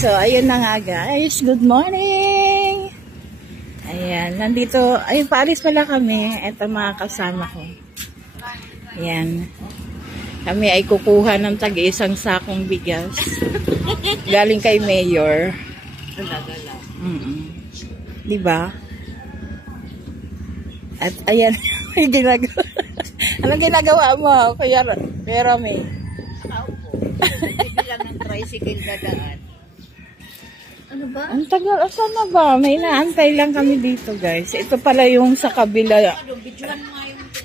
So, ayun na nga guys. Good morning! Ayan, nandito. Ayun, paalis pala kami. Ito mga kasama ko. Ayan. Kami ay kukuha ng tag-isang sakong bigas. Galing kay Mayor. Diba? At ayan, ginagawa. Anong ginagawa mo? Kuya Rami? Bibilang ng tricycle dadaan. Ano ba? Ang tagal. Asan na ba? May naantay lang kami dito guys. Ito pala yung sa kabila.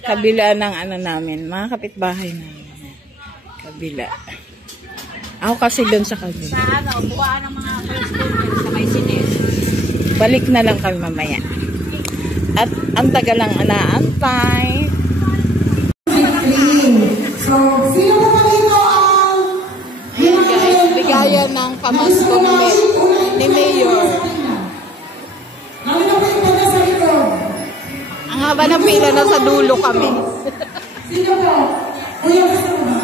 Kabila ng ano namin. Mga kapitbahay namin. Kabila. Ako kasi doon sa kabila. Sa ano, buwaan ng mga first students sa may sines. Balik na lang kami mamaya. At ang tagal lang naantay. So, sino mo pa dito ang... Ayan guys, bigayan ng pamasko ni Mayor. Ang haba ng pila na sa dulo kami. Sino po? Kuya, gusto mo ba?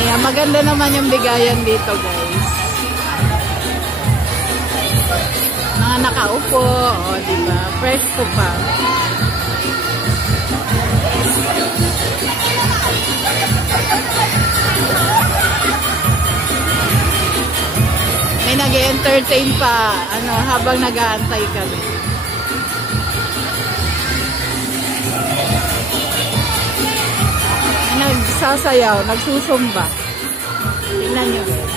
Ayan, maganda naman yung bigayan dito guys. Mga nakaupo, o diba? Presko pa. May nag-entertain pa ano, habang nag-aantay kami. Nagsasayaw, nagsusumba. Tingnan nyo guys.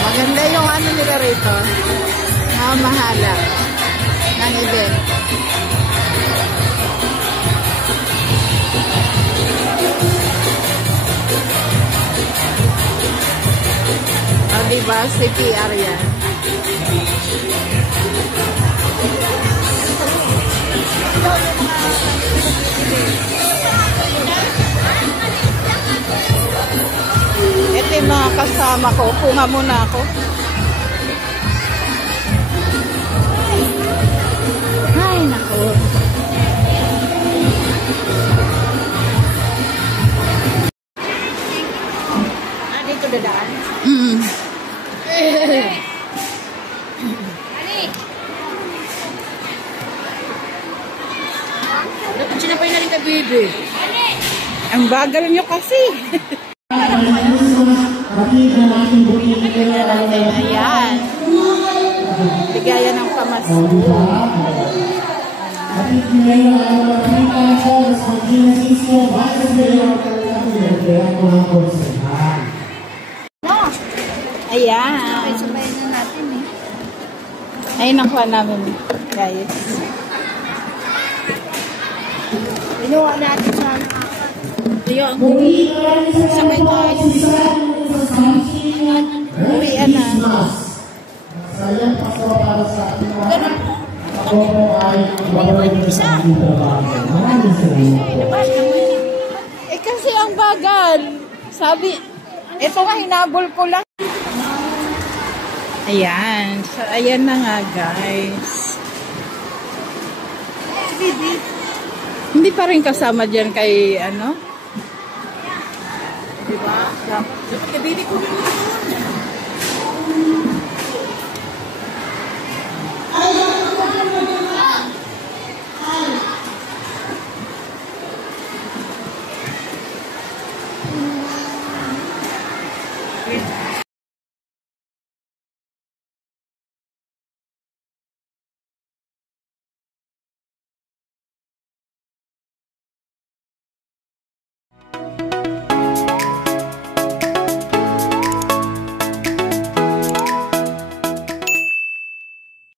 Maganda yung ano nila rito. Mahala ng event. O diba? CPR yan. Ito yung mga kasama ko. Punga muna ako. Ay, naku. Dito dadaan? Dapat sinapay na rin ka, baby. Ang bagal nyo kasi. Ayan. Bigayan ng pamasko. Ayan. Sabayin na natin eh. Ayun ang kuha namin guys. Inuwa natin sa Ayun. Sabay tayo. Uwian na. Eh kasi ang bagal. Sabi, ito nga hinabol ko lang. Ayan. So, ayan na nga guys. Hindi pa rin kasama dyan kay ano? Diba? Dapat baby ko.